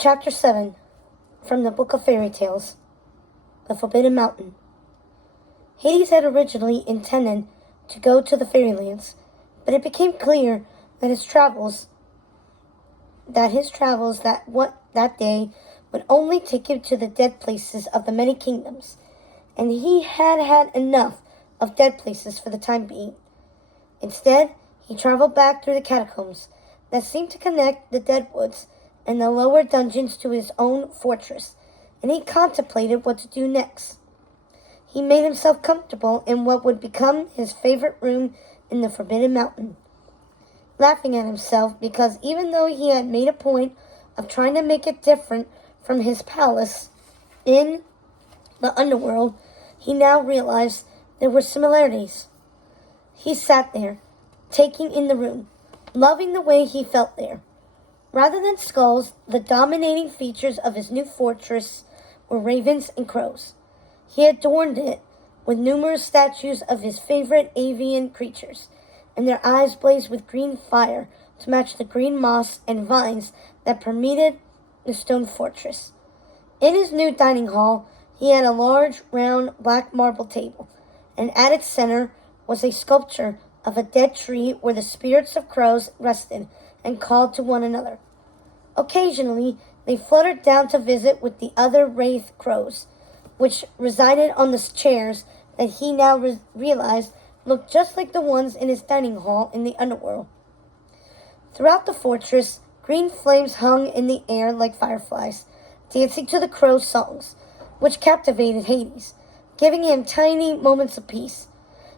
Chapter 7 from the Book of Fairy Tales, The Forbidden Mountain. Hades had originally intended to go to the fairylands, but it became clear that his travels that day would only take him to the dead places of the many kingdoms, and he had had enough of dead places for the time being. Instead, he traveled back through the catacombs that seemed to connect the dead woods and the lower dungeons to his own fortress, and he contemplated what to do next. He made himself comfortable in what would become his favorite room in the Forbidden Mountain, laughing at himself because even though he had made a point of trying to make it different from his palace in the underworld, he now realized there were similarities. He sat there, taking in the room, loving the way he felt there. Rather than skulls, the dominating features of his new fortress were ravens and crows. He adorned it with numerous statues of his favorite avian creatures, and their eyes blazed with green fire to match the green moss and vines that permeated the stone fortress. In his new dining hall, he had a large, round, black marble table, and at its center was a sculpture of a dead tree where the spirits of crows rested and called to one another. Occasionally, they fluttered down to visit with the other wraith crows, which resided on the chairs that he now realized looked just like the ones in his dining hall in the underworld. Throughout the fortress, green flames hung in the air like fireflies, dancing to the crows' songs, which captivated Hades, giving him tiny moments of peace.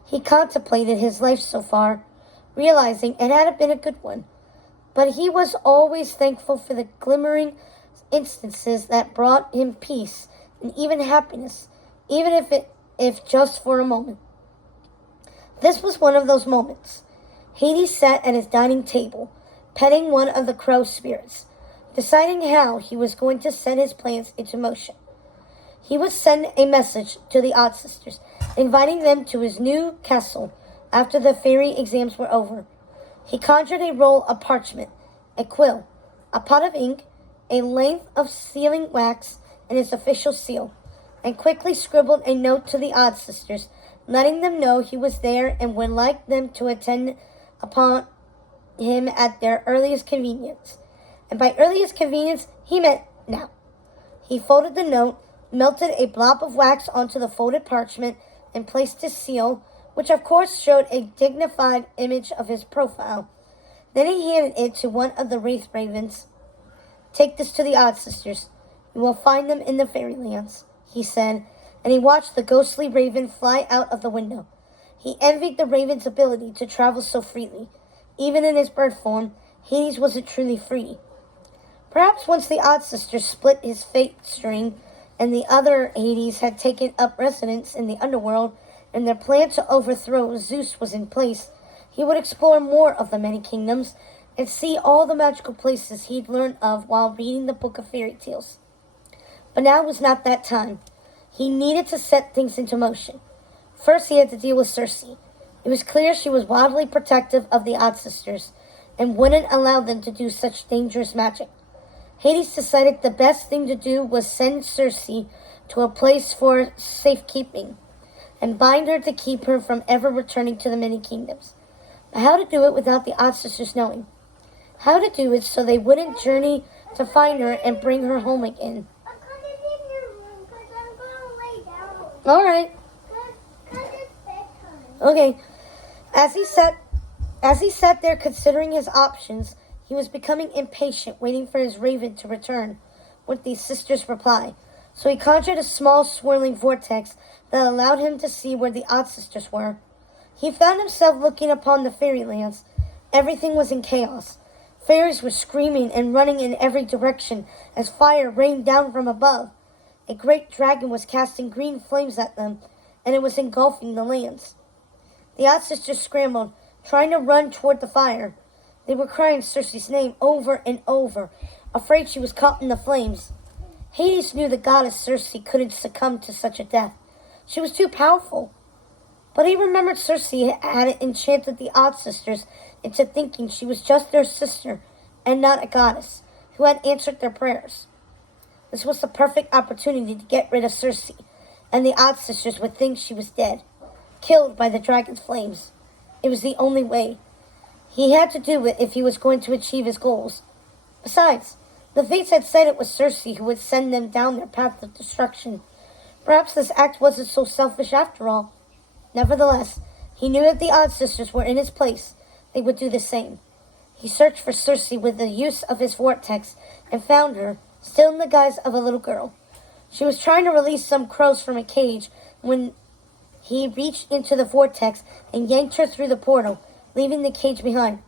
He contemplated his life so far, realizing it hadn't been a good one, but he was always thankful for the glimmering instances that brought him peace and even happiness, even if just for a moment. This was one of those moments. Hades sat at his dining table, petting one of the crow spirits, deciding how he was going to set his plans into motion. He would send a message to the Odd Sisters, inviting them to his new castle after the fairy exams were over. He conjured a roll of parchment, a quill, a pot of ink, a length of sealing wax, and his official seal, and quickly scribbled a note to the Odd Sisters, letting them know he was there and would like them to attend upon him at their earliest convenience. And by earliest convenience, he meant now. He folded the note, melted a blob of wax onto the folded parchment, and placed his seal, which of course showed a dignified image of his profile. Then he handed it to one of the wraith ravens. "Take this to the Odd Sisters. You will find them in the fairylands," he said, and he watched the ghostly raven fly out of the window. He envied the raven's ability to travel so freely. Even in his bird form, Hades wasn't truly free. Perhaps once the Odd Sisters split his fate string and the other Hades had taken up residence in the underworld and their plan to overthrow Zeus was in place, he would explore more of the many kingdoms and see all the magical places he'd learned of while reading the Book of Fairy Tales. But now was not that time. He needed to set things into motion. First, he had to deal with Circe. It was clear she was wildly protective of the Odd Sisters and wouldn't allow them to do such dangerous magic. Hades decided the best thing to do was send Circe to a place for safekeeping and bind her to keep her from ever returning to the many kingdoms. But how to do it without the Odd Sisters knowing? How to do it so they wouldn't journey to find her and bring her home again? All right. Okay. As he sat there considering his options, he was becoming impatient, waiting for his raven to return with the sisters' reply. So he conjured a small swirling vortex that allowed him to see where the Odd Sisters were. He found himself looking upon the fairylands. Everything was in chaos. Fairies were screaming and running in every direction as fire rained down from above. A great dragon was casting green flames at them, and it was engulfing the lands. The Odd Sisters scrambled, trying to run toward the fire. They were crying Circe's name over and over, afraid she was caught in the flames. Hades knew the goddess Circe couldn't succumb to such a death. She was too powerful. But he remembered Circe had enchanted the Odd Sisters into thinking she was just their sister and not a goddess who had answered their prayers. This was the perfect opportunity to get rid of Circe, and the Odd Sisters would think she was dead, killed by the dragon's flames. It was the only way. He had to do it if he was going to achieve his goals. Besides, the Fates had said it was Circe who would send them down their path of destruction. Perhaps this act wasn't so selfish after all. Nevertheless, he knew if the Odd Sisters were in his place, they would do the same. He searched for Circe with the use of his vortex and found her, still in the guise of a little girl. She was trying to release some crows from a cage when he reached into the vortex and yanked her through the portal, leaving the cage behind.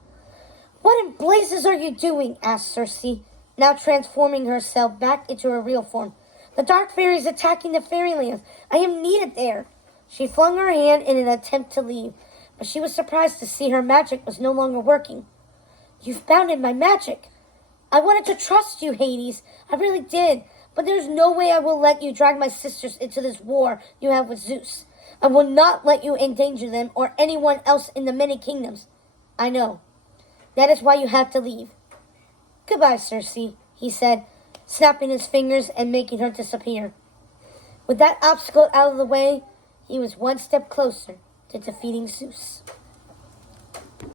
"What in blazes are you doing?" asked Circe, now transforming herself back into her real form. "The dark fairy is attacking the fairylands. I am needed there." She flung her hand in an attempt to leave, but she was surprised to see her magic was no longer working. "You've bounded my magic." "I wanted to trust you, Hades. I really did. But there's no way I will let you drag my sisters into this war you have with Zeus. I will not let you endanger them or anyone else in the many kingdoms." "I know. That is why you have to leave." "Goodbye, Circe," he said, snapping his fingers and making her disappear. With that obstacle out of the way, he was one step closer to defeating Zeus.